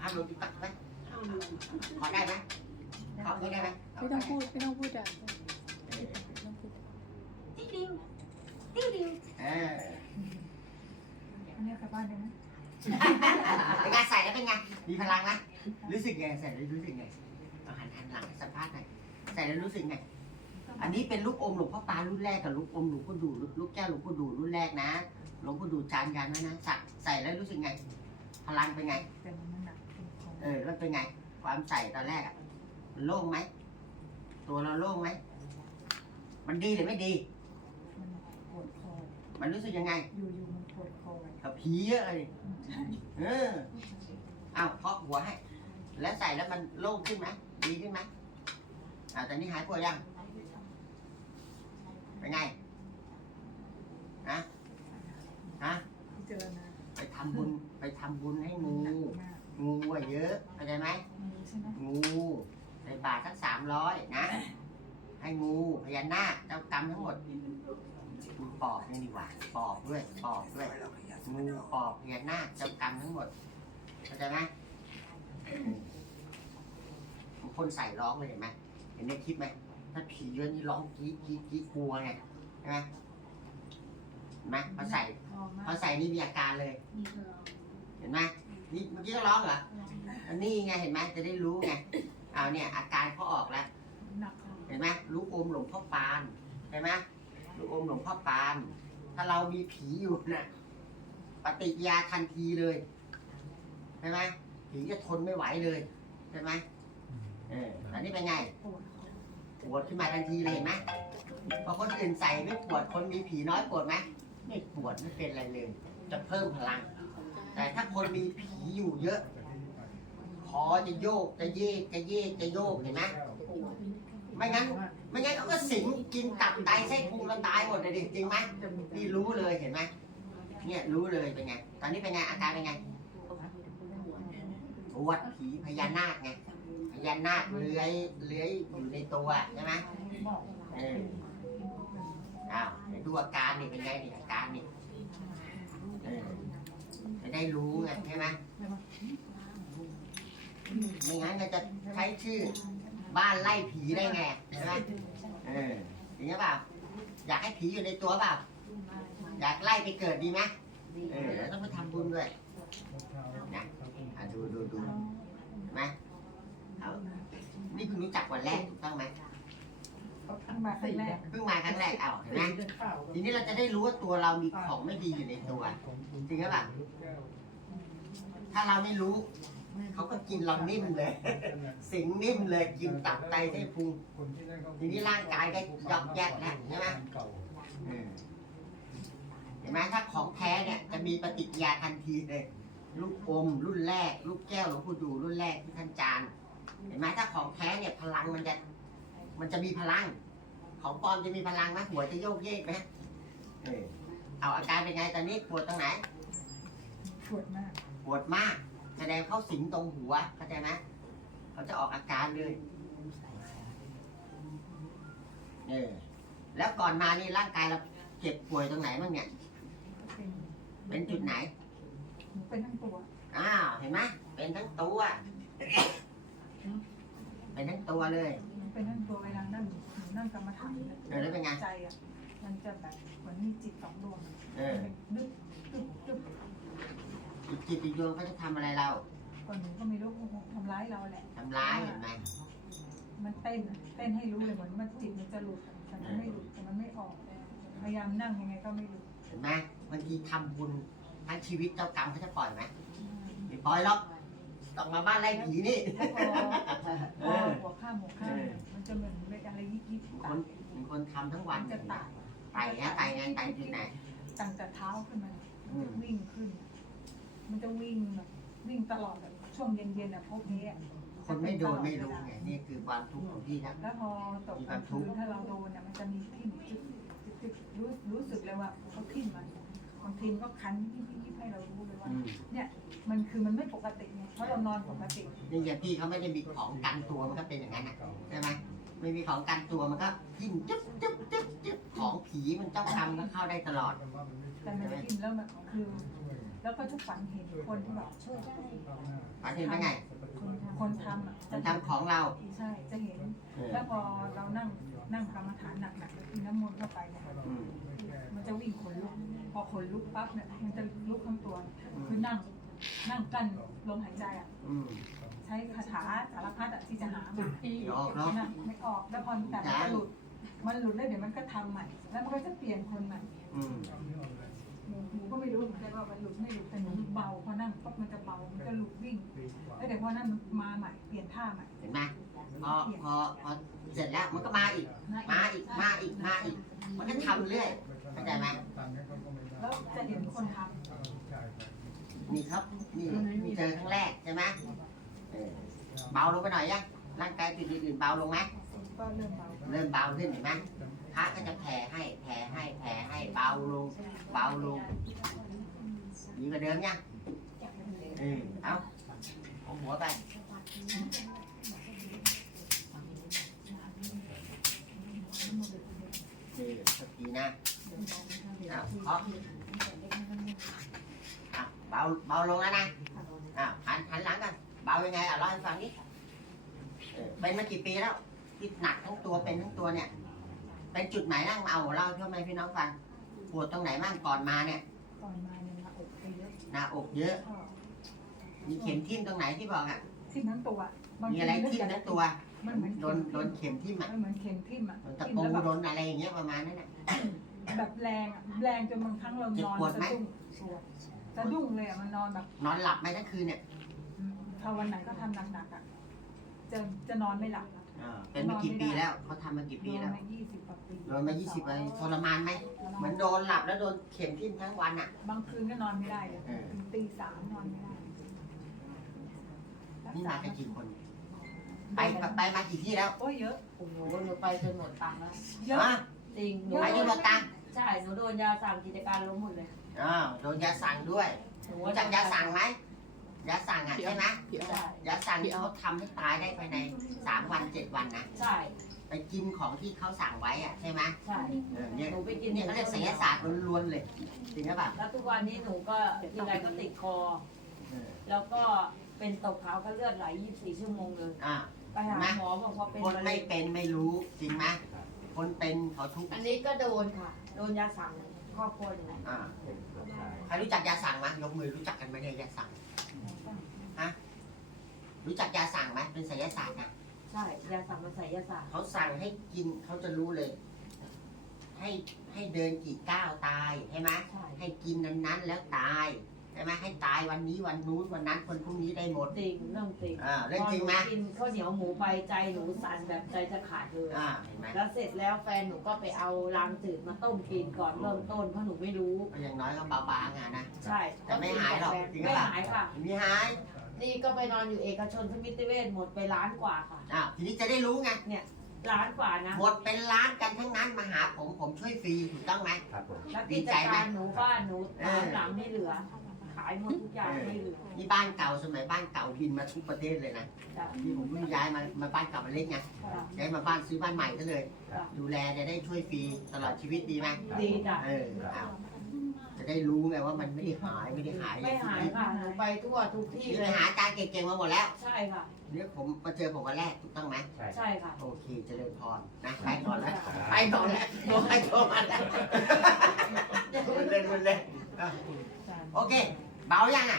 ห้ามลงติ๊กต็อกไหมขอได้ไหมขอนี้ได้ไหมไม่ต้องพูดไม่ต้องพูดอะไม่ต้องพูดติ๊กดิวติ๊กดิวเอออันนี้กลับบ้านได้ไหมเป็นไงใส่แล้วเป็นไง มีพลังไหมรู้สึกไงใส่แล้วรู้สึกไงเอาหันหันหลังให้สัมภาษณ์หน่อยใส่แล้วรู้สึกไงอันนี้เป็นลูกอมหลวงพ่อปานรุ่นแรกกับลูกอมหลวงพ่อดูลูกแก้วหลวงพ่อดูรุ่นแรกนะหลวงพ่อดูจานยันนะนะใส่ใส่แล้วรู้สึกไง พลังเป็นไง องเออแล้วเป็นไง ความใส่ตอนแรกอะมันโล่งไหม ตัวเราโล่งไหม มันดีหรือไม่ดีมันปวดคอมันรู้สึกยังไงอยู่ๆมันปวดคอกับผีเยอะเลยใช่เออเอาเคาะหัวให้ แล้วใส่แล้วมันโล่งขึ้นไหมดีขึ้นไหมอ่าตอนนี้หายปวดยัง เป็นไงนะฮะ พิจารณาไปทำบุญ ไปทำบุญให้งู หนักมาก งูอะเยอะเข้าใจไหมมันใช่ไหมงูในบาทสักสามร้อยนะ ให้งูพญานาคเจ้ากรรมทั้งหมดมีปอบนี่ดีกว่าปอบด้วยปอบด้วยงูปอบพญานาคเจ้ากรรมทั้งหมดเข้าใจไหมบางคนใส่ร้องเลยเห็นไหมเห็นในคลิปไหมถ้าผีเยอะนี่ร้องกรี๊ดกรี๊ดกรี๊ดกลัวไงใช่ไหมเห็นไหมพอใส่คอมาพอกใส่นี่มีอาการเลยนี่คือเห็นไหม นี่เมื่อกี้ก็ร้องเหรออันนี้ไงเห็นไหมจะได้รู้ไงเอาเนี่ยอาการเขาออกแล้วเห็นไหมลูกอมหลวงพ่อปานเห็นไหมลูกอมหลวงพ่อปาน ถ้าเรามีผีอยู่น่ะปฏิกิริยาทันทีเลยใช่ไหมผีจะทนไม่ไหวเลยใช่ไหมเอออันนี้เป็นไงปวดปวดขึ้นมาทันทีเลยเห็นไหมพอคนอื่นใส่ไม่ปวดคนมีผีน้อยปวดไหมไม่ปวดไม่เป็นอะไรเลย จะเพิ่มพลัง ถ้าคนมีผีอยู่เยอะคอจะโยกจะเยกจะเยกจะโยกเห็นไหมไม่งั้น ไม่งั้นเขาก็สิงกินตับไตไส้พุงแล้วตายหมดเลยดิจริงไหมนี่รู้เลยเห็นไหมเนี่ยรู้เลยเป็นไง ตอนนี้เป็นไงอาการเป็นไงปวดผีพญานาคไงพญานาคเลื้อยเลื้อยอยู่ในตัวใช่ไหมอกเอออ้าวเดี๋ยวดูอาการนี่เป็นไงนี่อาการนี่เออ จะได้รู้ไงใช่ไหมไม่งั้นก็จะใช้ชื่อ บ้านไล่ผีได้ไงใช่ไหมเอออย่างนี้เปล่าอยากให้ผีอยู่ในตัวเปล่าอยากไล่ไปเกิดดีไหมเออแล้วต้องไปทำบุญด้วยนะดูดูดูไหมเอานี่เพิ่งรู้จักวันแรกถูกต้องไหม เขาขึ้นมาครั้งแรกเพิ่งมาครั้งแรกเอาเห็นไหมทีนี้เราจะได้รู้ว่าตัวเรามีของไม่ดีอยู่ในตัวจริงหรือเปล่าถ้าเราไม่รู้ เขาก็กินเรานิ่มเลย สิงนิ่มเลยกินตับไตไส้พุงทีนี้ร่างกายก็ยอกแยกแล้วใช่ไหมเออเห็นไหมถ้าของแท้เนี่ยจะมีปฏิกิริยาทันทีเลยลูกอมรุ่นแรก ลูกแก้วหลวงปู่ดูรุ่นแรกที่ท่านจานเห็นไหมถ้าของแท้เนี่ยพลังมันจะ มันจะมีพลัง ของปลอมจะมีพลังไหมหัวจะโยกเยกไหมเออเอาอาการเป็นไงตอนนี้ปวดตรงไหน ปวดมาก ปวดมาก แสดงเข้าสิงตรงหัวเข้าใจไหมเขาจะออกอาการเลยเออแล้วก่อนมานี่ร่างกายเราเจ็บป่วยตรงไหนบ้างเนี่ย เป็นเป็นจุดไหน เป็นทั้งตัว อ้าว เห็นไหมเป็นทั้งตัว เป็นทั้งตัวเลย เป็นทั้งตัวเวลานั่งนั่งกรรมฐานเออแล้วเป็นไง ใจอะมันจะแบบเหมือนมีจิตสองดวงเออดึกดึกดึกอีกจิตอีกดวงเขาจะทำอะไรเราคนหนึ่งก็ไม่รู้ทำร้ายเราแหละ ทำร้ายเห็นไหมมันเต้นอะเต้นให้รู้เลยเหมือนมันจิตมันจะหลุดอะแต่มันไม่หลุดแต่มันไม่ออกพยายามนั่งยังไงก็ไม่หลุดเห็นไหมบางทีทำบุญทั้งชีวิตเจ้ากรรมเขาจะปล่อยไหมไม่ปล่อยหรอก ต้องมาบ้านไล่ผีนี่พอพอหัวข้ามหัวข้ามเนี่ยมันจะเหมือนเป็นอะไรยิบยิบคตานเป็นคนทำทั้งวันจะตายไต่นะไต่ไงไต่ที่ไหน ตั้งแต่เท้าขึ้นมาอืม วิ่งขึ้น มันจะวิ่งแบบวิ่งตลอดแบบช่วงเย็นๆอะพวกนี้อะคนไม่โดนไม่รู้ไงนี่คือความทุกข์ของพี่นะ แล้วพอตกกลางคืนถ้าเราโดนเนี่ยมันจะมีทิ่มจึ๊กจึ๊กจึ๊กรู้รู้สึกเลยว่าเขาทิ่มมันบางทีก็คันยิบยิบยิบ ให้เรารู้เลยว่า อืมเนี่ยมันคือมันไม่ปกติไงเพราะเรานอนปกติ นี่อย่างพี่เขาไม่ได้มีของกันตัวมันก็เป็นอย่างนั้นนะใช่ไหมไม่มีของกันตัวมันก็ทิ่มจึ๊บจึ๊บจึ๊บจึ๊บของผีมันเจ้ากรรมก็เข้าได้ตลอด แต่มันทิ่มแล้วมันคือ แล้วก็ทุกฝันเห็นคนที่แบบช่วยได้ไปฝันเห็นเป็นไงคนทำอะมันทำของเราใช่จะเห็น เออแล้วพอเรานั่งนั่งกรรมฐานหนักๆกินน้ำมนต์เข้าไปเนี่ยอืมมันจะวิ่งขนลุกพ อขนลุกปั๊บเนี่ยมันจะลุกทั้งตัว คือนั่งนั่งกั้นลมหายใจอะ อืม ใช้คาถาสารพัดอะที่จะหามาออกเนาะนะไม่ออกแล้วพอแต่มันจะหลุด มันหลุดแล้วเดี๋ยวมันก็ทำใหม่ แล้วมันก็จะเปลี่ยนคนใหม่อืมหนูหนูก็ไม่รู้เหมือนกันว่ามันหลุดไม่หลุดแต่หนูเบาพอนั่งปั๊บมันจะเบามันจะหลุดวิ่งแล้วเดี๋ยวพอนั่นมันมาใหม่เปลี่ยนท่าใหม่เห็นไหมพอพอพอเสร็จแล้วมันก็มาอีก มาอีกมาอีกมาอีก มันก็ทำเรื่อยเข้าใจไหม แล้วจะเห็นคนทนี่ครับนี่นี่เจอครั้งแรกใช่ไหมเออเบาลงไปหน่อยยังร่างกายจุดอื่นๆเบาลงไหมำก็เริ่มเบาเริ่มเบาขึ้นเห็นไหมพระก็จะแผ่ให้แผ่ให้แผ่ให้เบาลง เบาลงดีกว่าเดิมยังเออเอาเอาหัวไปนี่สักทีนะ อ้าวเคาะอะเบาเบาลงแล้วนะอ้าวหันหันหลังกันเบายังไงอะเล่าให้ฟังดิเออเป็นมากี่ปีแล้วที่หนักทั้งตัวเป็นทั้งตัวเนี่ย เป็นจุดไหนนั่งมาเอาเล่าให้พี่น้องฟังปวดตรงไหนบ้างก่อนมาเนี่ยก่อนมาเนี่ยหน้าอกไปเยอะหน้าอกเยอะก็มีเข็มทิ่มตรงไหนที่บอกอะทิ่มทั้งตัวบางมีทีอะไรนึกทิ่มอยากทั้งตัวมันเหมือนโดนโดนเข็มทิ่มอะมันเหมือนเข็มทิ่มอะโดนตะทิ่มปูแล้วแบบโดนอะไรอย่างเงี้ยประมาณนั้นน่ะ แบบแรงอะแรงจนบางครั้งเรานอนเจ็บปวดไหมสะดุ้งสะดุ้งเลยอะมันนอนแบบนอนหลับไหมทั้งคืนเนี่ยถ้าวันไหนก็ทำหนักๆอะจะจะนอนไม่หลับอะเออเป็นมากี่ปีแล้วเขาทำมากี่ปีนอแล้นวมายี่สิบกว่าปีโดนมา 20ปีทรมานไหมเหมือนโดนหลับแล้วโดนเข็มทิ่มทั้งวันอะ บางคืนก็นอนไม่ได้เลยเออ ถึงตีสามนอนไม่ได้นี่มากันกี่คน ไปไปมากี่ที่แล้วโอ้ยเยอะโอ้โหหนูไปจนหมดตังค์แล้วเยอะอะจริงหนูไปที่โดนตังค์ ใช่หนูโดนยาสั่งกิจการล้มหมดเลยอ่าโดนยาสั่งด้วยหนูรู้จักยาสั่งไหมยาสั่งอะใช่ไหมพี่อ้อ ใช่ยาสั่งที่เขาทำให้ตายได้ภายใน3วัน7วันนะใช่ไปกินของที่เขาสั่งไว้อะใช่ไหมใช่เออเนี่ยหนูไปกินเนี่ยเขาเรียกไสยศาสตร์ล้วนๆเลยจริงหรือเปล่าแล้วทุกวันนี้หนูก็กินอะไรก็ติดคอ เออแล้วก็เป็นตกขาวก็เลือดไหล 24 ชั่วโมงเลย อ่า ไปหาหมอบอกว่าเป็นคนมะไม่เร็งเป็นไม่รู้จริงไหม คนเป็นเขาทุกข์อันนี้ก็โดนค่ะ โดนยาสั่งครอบครัวหนูอ่าใครรู้จักยาสั่งไหมยกมือรู้จักกันไหมเนี่ยยาสั่งฮะรู้จักยาสั่งไหมเป็นไสยศาสตร์นะใช่ ยาสั่งมาใส่ยาสั่งเขาสั่งให้กินเขาจะรู้เลย ให้ให้เดินกี่ก้าวตายใช่ไหมใช่ให้กินนั้นๆแล้วตายใช่ไหมให้ตายวันนี้วันนู้นวันนั้นคนพรุ่งนี้ได้หมด จริงเรื่องจริงอ่าเรื่องจริงไหมพอนูกินข้าวเหนียวหมูไปใจหนูสั่นแบบใจจะขาดเลย อ่าเห็นไหมแล้วเสร็จแล้วแฟนหนูก็ไปเอาลางจืดมาต้มกินก่อนเริ่มต้นเพราะหนูไม่รู้ ก็อย่างน้อยก็เบาบางอะนะ ใช่แต่ไม่หายหรอกจริงหรือไม่เปล่า หายค่ะมีหายนี่ก็ไปนอนอยู่เอกชนสมิติเวชหมดไปล้านกว่าค่ะอ่าทีนี้จะได้รู้ไงล้านกว่านะ หมดเป็นล้านกันทั้งนั้นมาหาผมผมช่วยฟรีถูกต้องไหม ครับผม แล้วดีกิจใจไหมการหนูบ้านหนูเออตามหลังไม่เหลือ ขายหมดทุกอย่างไม่เหลือนี่บ้านเก่าสมัยบ้านเก่าบินมาทุกประเทศเลยนะจ้ะที่ผมเพิ่งย้ายมามาบ้านเก่ามาเล็กไงจ้ะย้ายมาบ้านซื้อบ้านใหม่ก็เลยจ้ะดูแลจะได้ช่วยฟรีตลอดชีวิตดีไหมดีจ้ะเออเอาจะได้รู้ไงว่ามันไม่ได้หายไม่ได้หายไม่หายค่ะหนูไปทั่วทุกที่ที่เลไปยหาอาจารย์เก่งๆมาหมดแล้วใช่ค่ะ เดี๋ยวผมมาเจอผมวันแรกถูกต้องไหมใช่ ใช่ค่ะ โอเคเจริญพรนะไปก่อนแล้วไปก่อนแล้วโทรไปโทรมาแล้วมันเล่นมันเล่นอะโอเค เบายังอ่